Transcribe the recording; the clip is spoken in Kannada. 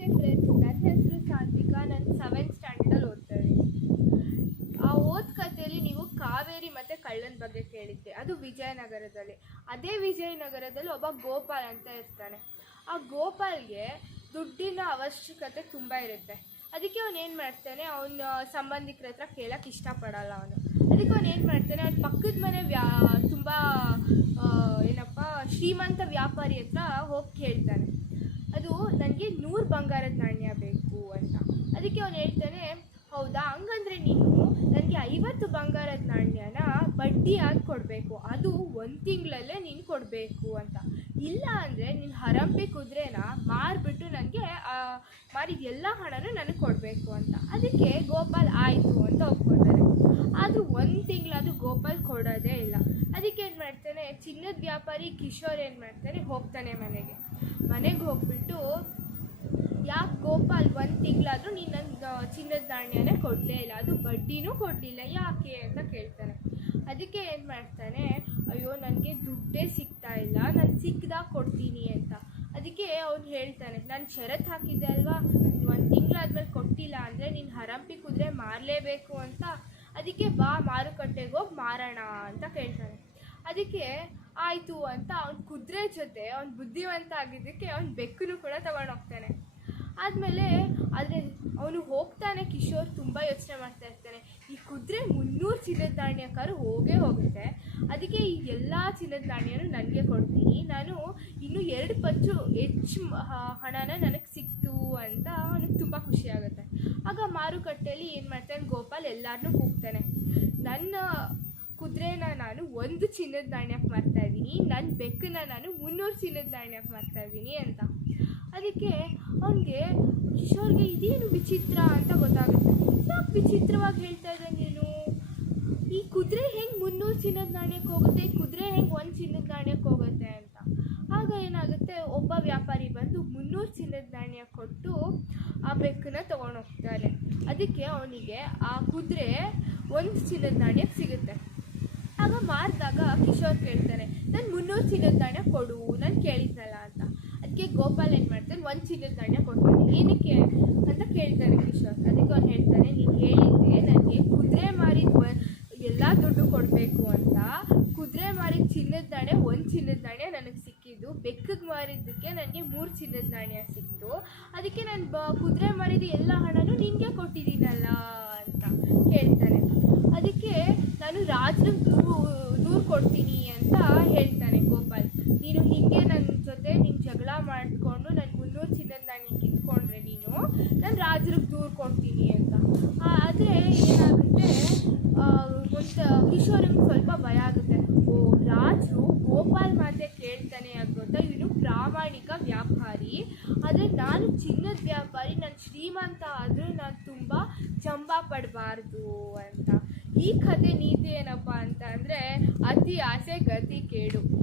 ನಮಸ್ತೆ ಫ್ರೆಂಡ್ಸ್ ನನ್ನ ಹೆಸರು ಸಾತ್ವಿಕಾ, ನಾನು ಸೆವೆಂತ್ ಸ್ಟ್ಯಾಂಡರ್ಡಲ್ಲಿ ಓದ್ತಾಳೆ ಆ ಓದ್ ಕಥೆಯಲ್ಲಿ ನೀವು ಕಾವೇರಿ ಮತ್ತು ಕಳ್ಳನ ಬಗ್ಗೆ ಕೇಳಿದ್ದೆ. ಅದು ವಿಜಯನಗರದಲ್ಲಿ. ಅದೇ ವಿಜಯನಗರದಲ್ಲಿ ಒಬ್ಬ ಗೋಪಾಲ್ ಅಂತ ಇರ್ತಾನೆ. ಆ ಗೋಪಾಲ್ಗೆ ದುಡ್ಡಿನ ಅವಶ್ಯಕತೆ ತುಂಬ ಇರುತ್ತೆ. ಅದಕ್ಕೆ ಅವನು ಏನು ಮಾಡ್ತಾನೆ, ಅವನ ಸಂಬಂಧಿಕರ ಹತ್ರ ಕೇಳಕ್ಕೆ ಇಷ್ಟಪಡಲ್ಲ ಅವನು. ಅದಕ್ಕೆ ಅವನು ಏನು ಮಾಡ್ತಾನೆ, ಅವ್ನ ಪಕ್ಕದ ಮನೆ ವ್ಯಾ, ತುಂಬ ಏನಪ್ಪ, ಶ್ರೀಮಂತ ವ್ಯಾಪಾರಿ ಹತ್ರ ಹೋಗಿ ಕೇಳ್ತಾನೆ. ಅದು ನನಗೆ ನೂರು ಬಂಗಾರದ ನಾಣ್ಯ ಬೇಕು ಅಂತ. ಅದಕ್ಕೆ ಅವನು ಹೇಳ್ತಾನೆ, ಹೌದಾ? ಹಂಗಂದ್ರೆ ನೀನು ನನಗೆ ಐವತ್ತು ಬಂಗಾರದ ನಾಣ್ಯನ ಬಡ್ಡಿಯಾಗಿ ಕೊಡಬೇಕು. ಅದು ಒಂದು ತಿಂಗಳಲ್ಲೇ ನೀನು ಕೊಡಬೇಕು ಅಂತ. ಇಲ್ಲ ಅಂದರೆ ನೀನು ಹರಂಪಿ ಕುದುರೆನ ಮಾರಿಬಿಟ್ಟು ನನಗೆ ಮಾರಿದ ಎಲ್ಲ ಹಣನೂ ನನಗೆ ಕೊಡಬೇಕು ಅಂತ. ಅದಕ್ಕೆ ಗೋಪಾಲ್ ಆಯಿತು ಅಂತ ಒಪ್ಕೊಳ್ತಾರೆ. ಆದರೂ ಒಂದು ತಿಂಗಳಾದರೂ ಗೋಪಾಲ್ ಕೊಡೋದೇ ಇಲ್ಲ. ಮಾಡ್ತಾನೆ, ಚಿನ್ನದ ವ್ಯಾಪಾರಿ ಕಿಶೋರ್ ಏನು ಮಾಡ್ತಾನೆ, ಹೋಗ್ತಾನೆ ಮನೆಗೆ. ಮನೆಗೆ ಹೋಗ್ಬಿಟ್ಟು, ಯಾಕೆ ಗೋಪಾಲ್ ಒಂದು ತಿಂಗಳಾದರೂ ನೀನು ನನ್ನ ಚಿನ್ನದ ನಾಣ್ಯನೇ ಕೊಡಲೇ ಇಲ್ಲ, ಅದು ಬಡ್ಡಿನೂ ಕೊಡಲಿಲ್ಲ, ಯಾಕೆ ಅಂತ ಕೇಳ್ತಾನೆ. ಅದಕ್ಕೆ ಏನು ಮಾಡ್ತಾನೆ, ಅಯ್ಯೋ, ನನಗೆ ದುಡ್ಡೇ ಸಿಗ್ತಾ ಇಲ್ಲ, ನಾನು ಸಿಕ್ಕದಾಗ ಕೊಡ್ತೀನಿ ಅಂತ. ಅದಕ್ಕೆ ಅವ್ನು ಹೇಳ್ತಾನೆ, ನಾನು ಷರತ್ತು ಹಾಕಿದ್ದೆ ಅಲ್ವಾ ಒಂದು ತಿಂಗಳಾದ್ಮೇಲೆ ಕೊಟ್ಟಿಲ್ಲ ಅಂದರೆ ನೀನು ಹರಂಪಿ ಕುದುರೆ ಮಾರಲೇಬೇಕು ಅಂತ. ಅದಕ್ಕೆ ಬಾ ಮಾರುಕಟ್ಟೆಗೆ ಹೋಗಿ ಮಾರೋಣ ಅಂತ ಕೇಳ್ತಾನೆ. ಅದಕ್ಕೆ ಆಯಿತು ಅಂತ ಅವ್ನ ಕುದುರೆ ಜೊತೆ ಅವ್ನು ಬುದ್ಧಿವಂತ ಆಗಿದ್ದಕ್ಕೆ ಅವ್ನ ಬೆಕ್ಕನ್ನು ಕೂಡ ತಗೊಂಡು ಹೋಗ್ತಾನೆ. ಆದಮೇಲೆ ಆದರೆ ಅವನು ಹೋಗ್ತಾನೆ ಕಿಶೋರ್ ತುಂಬ ಯೋಚನೆ ಮಾಡ್ತಾ ಇರ್ತಾನೆ. ಈ ಕುದುರೆ ಮುನ್ನೂರು ಚಿನ್ನದ ನಾಣ್ಯಕ್ಕಾರು ಹೋಗೇ ಹೋಗುತ್ತೆ. ಅದಕ್ಕೆ ಈ ಎಲ್ಲ ಚಿನ್ನದ ನಾಣ್ಯನೂ ನನಗೆ ಕೊಡ್ತೀನಿ. ನಾನು ಇನ್ನೂ ಎರಡು ಪಚ್ಚು ಹೆಚ್ಚು ಹಣನ ನನಗೆ ಸಿಕ್ತು ಅಂತ ಅವನಿಗೆ ತುಂಬ ಖುಷಿ ಆಗುತ್ತೆ. ಆಗ ಮಾರುಕಟ್ಟೆಯಲ್ಲಿ ಏನು ಮಾಡ್ತಾನೆ ಗೋಪಾಲ್ ಎಲ್ಲರನ್ನೂ ಕೂಗ್ತಾನೆ. ನನ್ನ ಕುದುರೆನ ನಾನು ಒಂದು ಚಿನ್ನದ ನಾಣ್ಯಕ್ಕೆ ಮಾರ್ತಾ ಇದ್ದೀನಿ ನನ್ನ ಬೆಕ್ಕನ್ನ ನಾನು ಮುನ್ನೂರು ಚಿನ್ನದ ನಾಣ್ಯಕ್ಕೆ ಮಾರ್ತಾ ಇದ್ದೀನಿ ಅಂತ. ಅದಕ್ಕೆ ಅವನಿಗೆ, ಕಿಶೋರ್ಗೆ ಇದೇನು ವಿಚಿತ್ರ ಅಂತ ಗೊತ್ತಾಗುತ್ತೆ. ಯಾಕೆ ವಿಚಿತ್ರವಾಗಿ ಹೇಳ್ತಾ ಇದ್ದೆ ನೀನು? ಈ ಕುದುರೆ ಹೆಂಗೆ ಮುನ್ನೂರು ಚಿನ್ನದ ನಾಣ್ಯಕ್ಕೆ ಹೋಗುತ್ತೆ, ಈ ಕುದುರೆ ಹೆಂಗೆ ಒಂದು ಚಿನ್ನದ ನಾಣ್ಯಕ್ಕೆ ಹೋಗುತ್ತೆ ಅಂತ. ಆಗ ಏನಾಗುತ್ತೆ, ಒಬ್ಬ ವ್ಯಾಪಾರಿ ಬಂದು ಮುನ್ನೂರು ಚಿನ್ನದ ನಾಣ್ಯ ಕೊಟ್ಟು ಆ ಬೆಕ್ಕನ್ನ ತೊಗೊಂಡೋಗ್ತಾನೆ ಅದಕ್ಕೆ ಅವನಿಗೆ ಆ ಕುದುರೆ ಒಂದು ಚಿನ್ನದ ನಾಣ್ಯಕ್ಕೆ ಸಿಗುತ್ತೆ. ಆಗ ಮಾರಿದಾಗ ಕಿಶೋರ್ ಕೇಳ್ತಾನೆ ನಾನು ಮುನ್ನೂರು ಚಿನ್ನದ ನಾಣ್ಯ ಕೊಡು, ನಾನು ಕೇಳಿದ್ನಲ್ಲ ಅಂತ. ಅದಕ್ಕೆ ಗೋಪಾಲ್ ಏನು ಮಾಡ್ತಾನೆ ಒಂದು ಚಿನ್ನದ ನಾಣ್ಯ ಕೊಡ್ತಾನೆ. ಏನಕ್ಕೆ ಅಂತ ಕೇಳ್ತಾನೆ ಕಿಶೋರ್. ಅದಕ್ಕೆ ಅವ್ನು ಹೇಳ್ತಾನೆ ನೀನು ಹೇಳಿದ್ದೆ ನನಗೆ ಕುದುರೆ ಮಾರಿ ಎಲ್ಲ ದುಡ್ಡು ಕೊಡಬೇಕು ಅಂತ. ಕುದುರೆ ಮಾರಿದ ಚಿನ್ನದ ನಾಣ್ಯ ಒಂದು ಚಿನ್ನದ ನಾಣ್ಯ ನನಗೆ ಸಿಕ್ಕಿದ್ದು. ಬೆಕ್ಕಗೆ ಮಾರಿದ್ದಕ್ಕೆ ನನಗೆ ಮೂರು ಚಿನ್ನದ ನಾಣ್ಯ ಸಿಕ್ತು. ಅದಕ್ಕೆ ನಾನು ಬ, ಕುದುರೆ ಮಾರಿದ ಎಲ್ಲ ಹಣನೂ ನಿನಗೆ ಕೊಟ್ಟಿದ್ದೀನಲ್ಲ ಅಂತ ಹೇಳ್ತಾನೆ ಅದಕ್ಕೆ ನಾನು ದೂರು ಕೊಡ್ತೀನಿ ಅಂತ ಹೇಳ್ತಾನೆ ಗೋಪಾಲ್. ನೀನು ಹೀಗೆ ನನ್ನ ಜೊತೆ ನೀನು ಜಗಳ ಮಾಡಿಕೊಂಡು ನನ್ನ ಮುನ್ನೂರು ಚಿನ್ನದ ನಾಣ್ಯ ಕಿತ್ಕೊಂಡ್ರೆ ನೀನು, ನಾನು ರಾಜ್ರಿಗೆ ದೂರು ಕೊಡ್ತೀನಿ ಅಂತ. ಆದರೆ ಏನಾಗುತ್ತೆ ಮತ್ತು ಕಿಶೋರಿಗೆ ಸ್ವಲ್ಪ ಭಯ ಆಗುತ್ತೆ. ಓ ರಾಜರು ಗೋಪಾಲ್ ಮಾತೆ ಕೇಳ್ತಾನೆ ಅಂತ ಇವನು ಪ್ರಾಮಾಣಿಕ ವ್ಯಾಪಾರಿ. ಆದರೆ ನಾನು ಚಿನ್ನದ ವ್ಯಾಪಾರಿ, ನಾನು ಶ್ರೀಮಂತ ಆದರೂ ನಾನು ತುಂಬ ಚಂಬ ಪಡಬಾರ್ದು ಅಂತ. ಈ ಕಥೆ ನೀತಿ ಏನಪ್ಪ ಅಂತ ಅಂದರೆ ಅತಿ ಆಸೆ ಗತಿ ಕೇಡು.